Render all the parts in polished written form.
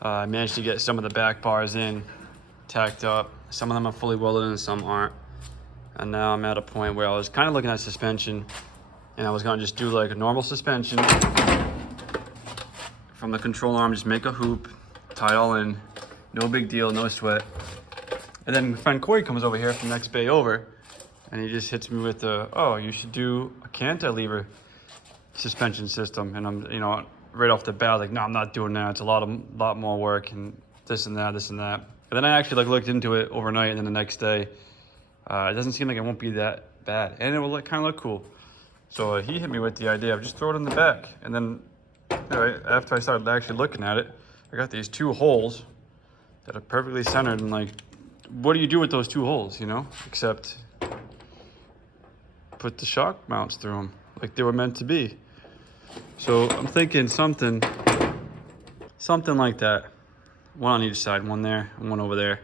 I managed to get some of the back bars in, tacked up. Some of them are fully welded and some aren't. And now I'm at a point where I was kind of looking at suspension, and I was gonna just do like a normal suspension from the control arm, just make a hoop, tie it all in, no big deal, no sweat. And then my friend Corey comes over here from the next bay over, and he just hits me with the, oh, you should do a cantilever suspension system. And I'm, you know, right off the bat, like, no, I'm not doing that. It's a lot more work and this and that, this and that. And then I actually like looked into it overnight, and then the next day, it doesn't seem like it won't be that bad, and it will kind of look cool. So he hit me with the idea of just throw it in the back. And then after I started actually looking at it, I got these 2 holes that are perfectly centered, and like, what do you do with those 2 holes, you know? Except put the shock mounts through them like they were meant to be. So I'm thinking something like that. One on each side, one there and one over there.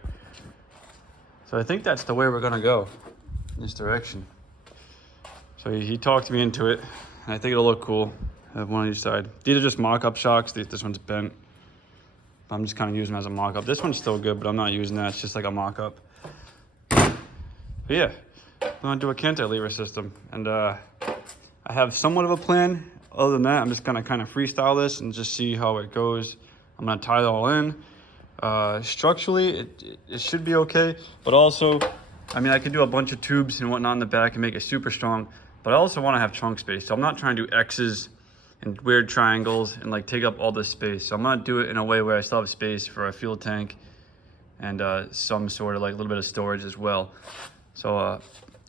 So I think that's the way we're gonna go, in this direction. So he talked me into it, and I think it'll look cool. Have one on each side. These are just mock-up shocks. This one's bent. I'm just kind of using them as a mock-up. This one's still good, but I'm not using that. It's just like a mock-up. But yeah, I'm gonna do a cantilever system, and I have somewhat of a plan. Other than that, I'm just gonna kind of freestyle this and just see how it goes. I'm gonna tie it all in. Structurally, it should be okay, but also, I mean, I could do a bunch of tubes and whatnot in the back and make it super strong, but I also want to have trunk space. So I'm not trying to do X's and weird triangles and like take up all this space. So I'm gonna do it in a way where I still have space for a fuel tank and some sort of like a little bit of storage as well. So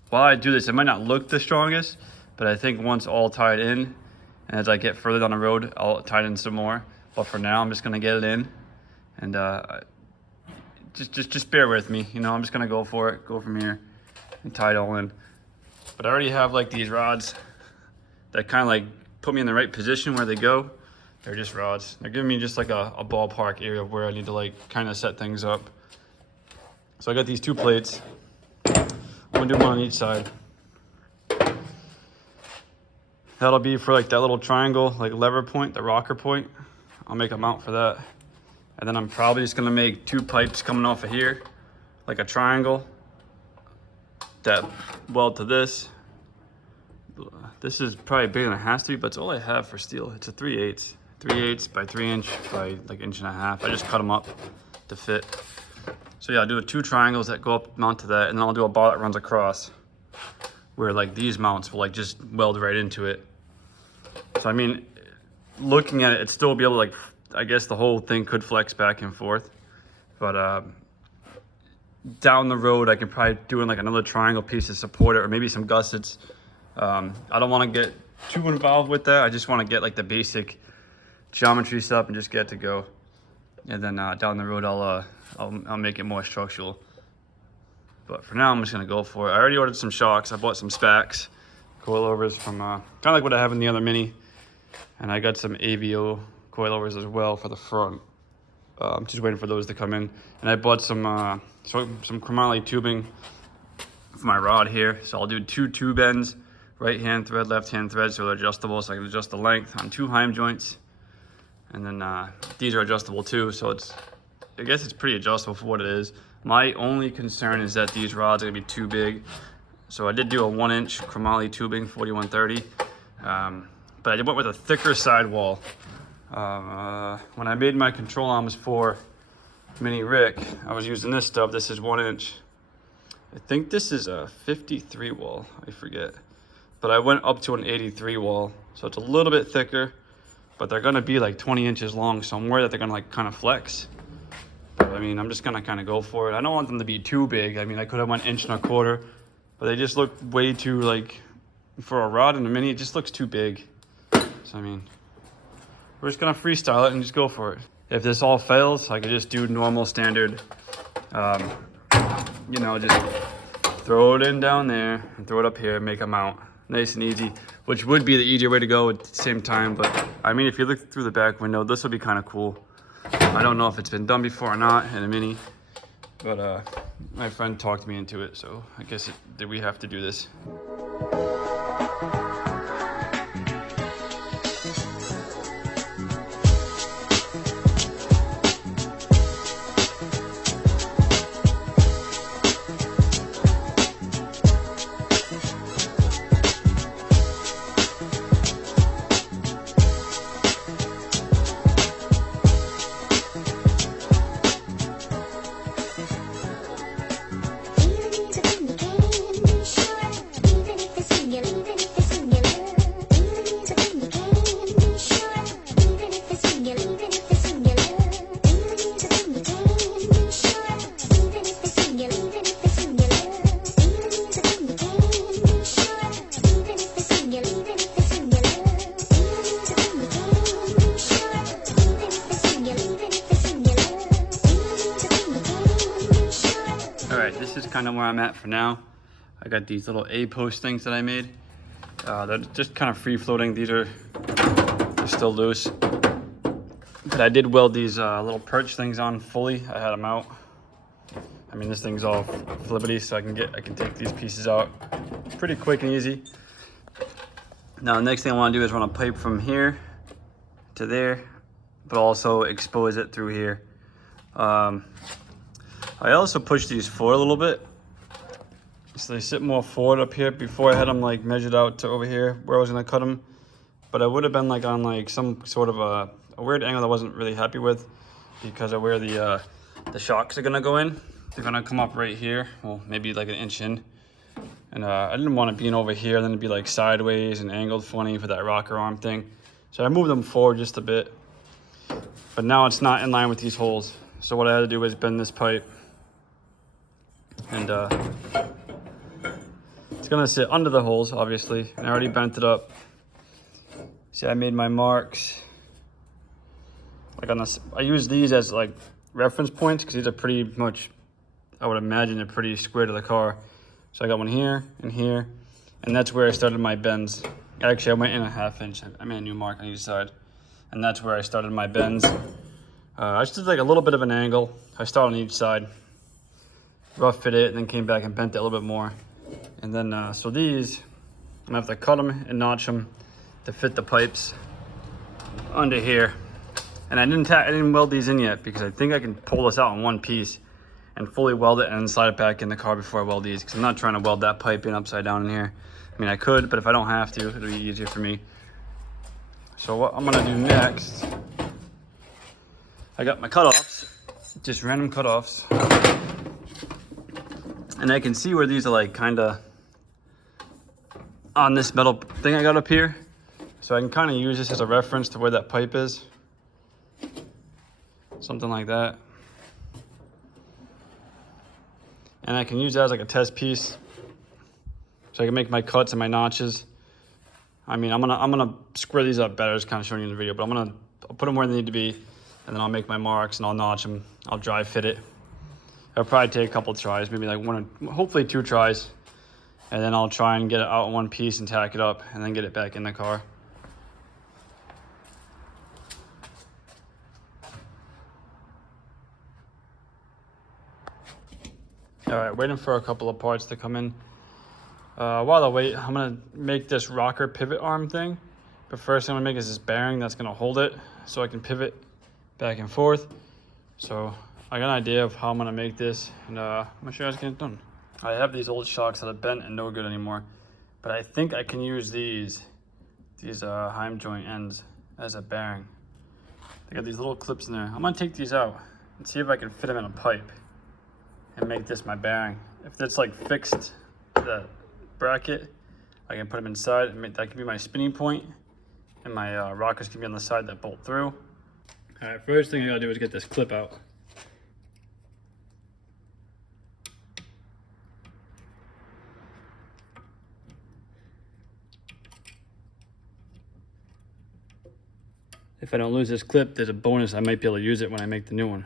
while I do this, it might not look the strongest, but I think once all tied in, and as I get further down the road, I'll tie it in some more. But for now, I'm just gonna get it in, and just bear with me. You know, I'm just gonna go for it, go from here, and tie it all in. But I already have like these rods that kind of like put me in the right position where they go. They're just rods. They're giving me just like a ballpark area of where I need to like kind of set things up. So I got these 2 plates. I'm gonna do one on each side. That'll be for like that little triangle, like lever point, the rocker point. I'll make a mount for that. And then I'm probably just gonna make 2 pipes coming off of here, like a triangle that weld to this. This is probably bigger than it has to be, but it's all I have for steel. It's a 3/8 by 3 inch by like 1.5 inches. I just cut them up to fit. So yeah, I'll do 2 triangles that go up, mount to that, and then I'll do a bar that runs across, where like these mounts will like just weld right into it. So I mean, looking at it, it'd still be able to like, I guess the whole thing could flex back and forth, but down the road I could probably do in like another triangle piece to support it, or maybe some gussets. I don't want to get too involved with that. I just want to get like the basic geometry stuff and just get to go, and then down the road I'll make it more structural. But for now, I'm just gonna go for it. I already ordered some shocks. I bought some Spacs, coilovers from kind of like what I have in the other Mini, and I got some AVO coilovers as well for the front. I'm just waiting for those to come in, and I bought some chromoly tubing for my rod here. So I'll do 2 tube ends, right hand thread, left hand thread, so they're adjustable, so I can adjust the length on 2 heim joints. And then these are adjustable too, so I guess it's pretty adjustable for what it is. My only concern is that these rods are gonna be too big. So I did do a 1-inch chromoly tubing, 4130, but I went with a thicker sidewall. When I made my control arms for Mini Rick, I was using this stuff. This is 1 inch. I think this is a 53 wall, I forget. But I went up to an 83 wall, so it's a little bit thicker, but they're gonna be like 20 inches long, so I'm worried that they're gonna like kind of flex. But I mean, I'm just gonna kind of go for it. I don't want them to be too big. I mean, I could have went 1.25 inches, but they just look way too, like, for a rod and a Mini, it just looks too big. So I mean, we're just gonna freestyle it and just go for it. If this all fails, I could just do normal standard, you know, just throw it in down there and throw it up here, make a mount. Nice and easy, which would be the easier way to go at the same time. But I mean, if you look through the back window, this would be kind of cool. I don't know if it's been done before or not in a Mini, but my friend talked me into it, so I guess we have to do this. right, this is kind of where I'm at for now. I got these little A-post things that I made. They're just kind of free floating. They're still loose. But I did weld these little perch things on fully. I had them out. I mean, this thing's all flippity, so I can take these pieces out pretty quick and easy. Now, the next thing I want to do is run a pipe from here to there, but also expose it through here. I also pushed these forward a little bit, so they sit more forward up here. Before I had them like measured out to over here where I was gonna cut them, but I would have been like on like some sort of a weird angle that I wasn't really happy with, because of where the shocks are gonna go in. They're gonna come up right here, well, maybe like an inch in. And I didn't want it being over here, then it'd be like sideways and angled funny for that rocker arm thing. So I moved them forward just a bit, but now it's not in line with these holes. So what I had to do was bend this pipe, and it's gonna sit under the holes, obviously. And I already bent it up. See, I made my marks. Like on this, I use these as like reference points because these are pretty much, I would imagine, they're pretty square to the car. So I got one here and here, and that's where I started my bends. Actually, I went in a 1/2 inch. I made a new mark on each side, and that's where I started my bends. I just did like a little bit of an angle. I started on each side, rough fit it, and then came back and bent it a little bit more. And then, so these, I'm gonna have to cut them and notch them to fit the pipes under here. And I didn't weld these in yet because I think I can pull this out in one piece and fully weld it and then slide it back in the car before I weld these, because I'm not trying to weld that pipe in upside down in here. I mean, I could, but if I don't have to, it'll be easier for me. So what I'm gonna do next, I got my cutoffs, just random cutoffs. And I can see where these are like kinda on this metal thing I got up here. So I can kinda use this as a reference to where that pipe is. Something like that. And I can use that as like a test piece, so I can make my cuts and my notches. I mean, I'm gonna square these up better, just kind of showing you in the video, but I'll put them where they need to be, and then I'll make my marks and I'll notch them. I'll dry fit it. It'll probably take a couple tries, maybe like one, hopefully 2 tries, and then I'll try and get it out in one piece and tack it up, and then get it back in the car. All right, waiting for a couple of parts to come in. While I wait, I'm gonna make this rocker pivot arm thing. But first thing I'm gonna make is this bearing that's gonna hold it so I can pivot back and forth. So I got an idea of how I'm gonna make this, and I'm gonna show you guys get it done. I have these old shocks that are bent and no good anymore, but I think I can use these heim joint ends as a bearing. They got these little clips in there. I'm gonna take these out and see if I can fit them in a pipe and make this my bearing. If it's like fixed to that bracket, I can put them inside and that can be my spinning point, and my rockers can be on the side that bolt through. All right, first thing I gotta do is get this clip out. If I don't lose this clip, there's a bonus. I might be able to use it when I make the new one.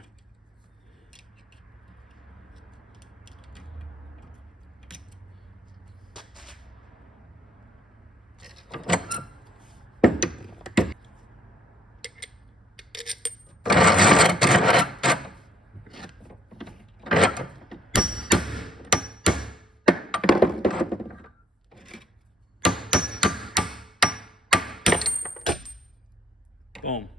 Boom.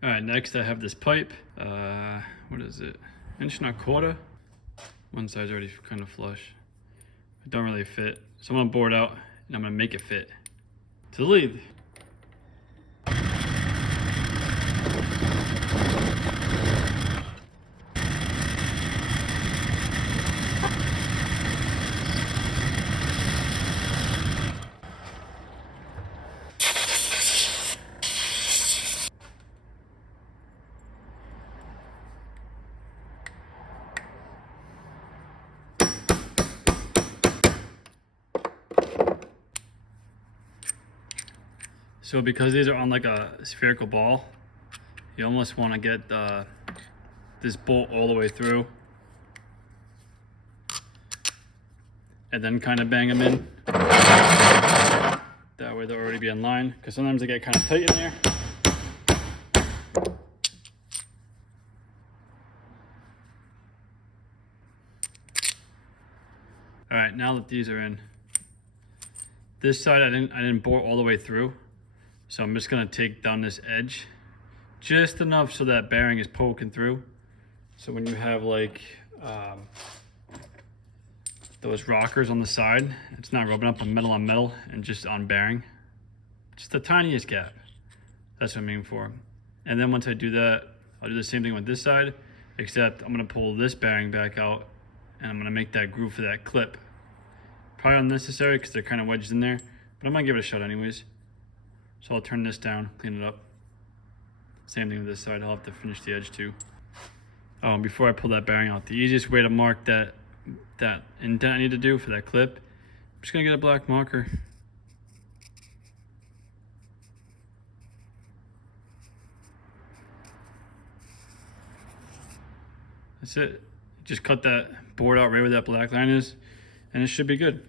All right, next I have this pipe. What is it? 1.25 inch. One side's already kind of flush. It don't really fit. So I'm gonna bore it out and I'm gonna make it fit to the lead. So because these are on like a spherical ball, you almost want to get this bolt all the way through and then kind of bang them in. That way they'll already be in line, because sometimes they get kind of tight in there. All right, now that these are in, this side I didn't bore all the way through, so I'm just gonna take down this edge just enough so that bearing is poking through. So when you have like those rockers on the side, it's not rubbing up on metal and just on bearing. Just the tiniest gap. That's what I'm aiming for. And then once I do that, I'll do the same thing with this side, except I'm gonna pull this bearing back out and I'm gonna make that groove for that clip. Probably unnecessary because they're kind of wedged in there, but I'm gonna give it a shot anyways. So I'll turn this down, clean it up. Same thing with this side, I'll have to finish the edge too. Oh, and before I pull that bearing out, the easiest way to mark that indent I need to do for that clip, I'm just gonna get a black marker. That's it. Just cut that board out right where that black line is, and it should be good.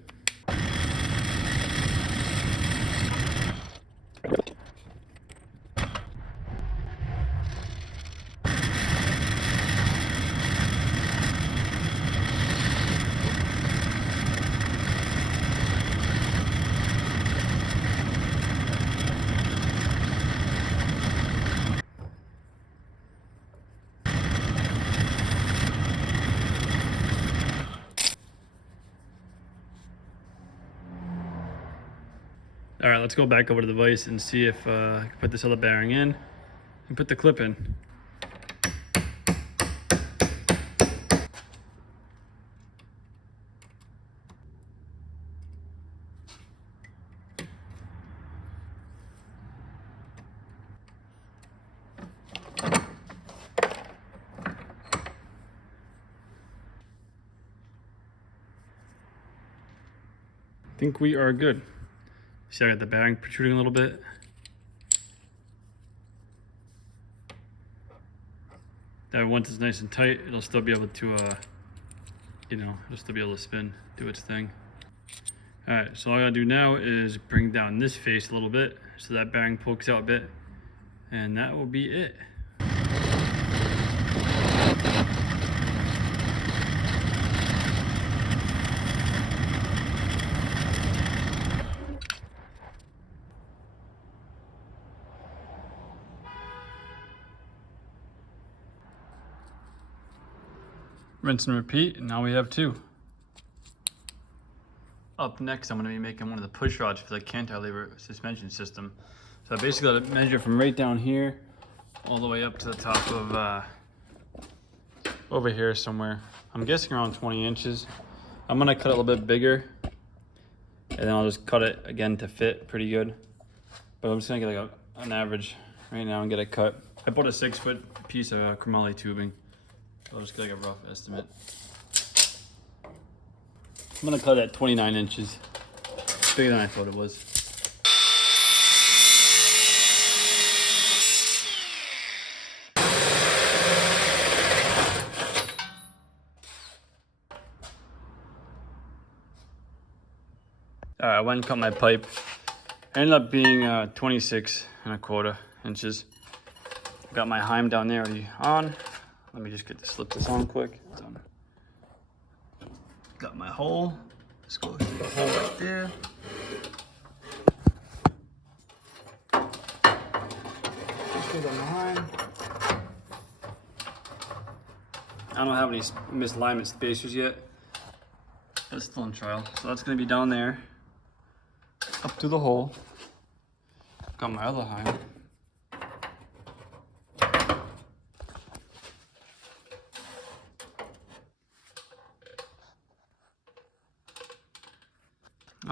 All right, let's go back over to the vise and see if I can put this other bearing in and put the clip in. I think we are good. See, I got the bearing protruding a little bit. That once it's nice and tight, it'll still be able to, it'll still be able to spin, do its thing. All right, so all I gotta do now is bring down this face a little bit so that bearing pokes out a bit, and that will be it. Rinse and repeat, and now we have two. Up next, I'm going to be making one of the push rods for the cantilever suspension system. So I basically got to measure from right down here all the way up to the top of over here somewhere. I'm guessing around 20 inches. I'm going to cut it a little bit bigger, and then I'll just cut it again to fit pretty good. But I'm just going to get like an average right now and get it cut. I bought a 6-foot piece of chromoly tubing. I'll just get like a rough estimate. I'm gonna cut it at 29 inches. Bigger than I thought it was. All right, I went and cut my pipe. It ended up being 26¼ inches. Got my heim down there already on. Let me just slip this on quick. Done. Got my hole. Just go through the hole right there. Just go down the line. I don't have any misalignment spacers yet. It's still on trial. So that's gonna be down there, up through the hole. Got my other heim.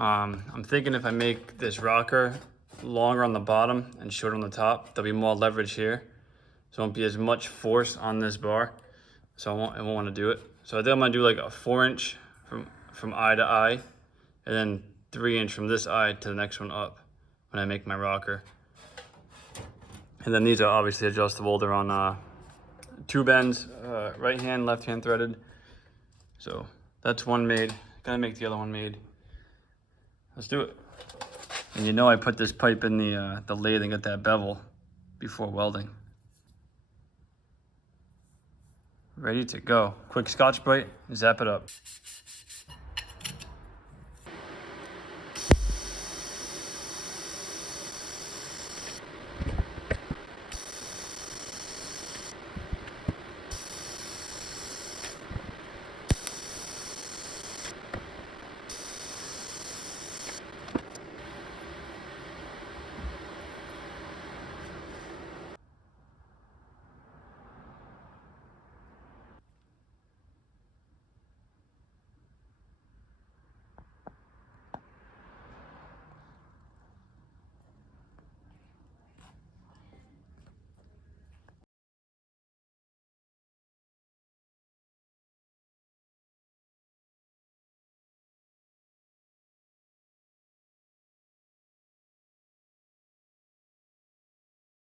I'm thinking if I make this rocker longer on the bottom and shorter on the top, there'll be more leverage here. So it won't be as much force on this bar. So I won't want to do it. So I think I'm gonna do like a 4-inch from eye to eye, and then 3-inch from this eye to the next one up when I make my rocker. And then these are obviously adjustable. They're on 2 bends, right hand, left hand threaded. So that's one made. Gonna make the other one made. Let's do it. And you know I put this pipe in the lathe and get that bevel before welding. Ready to go. Quick Scotch-Brite, zap it up.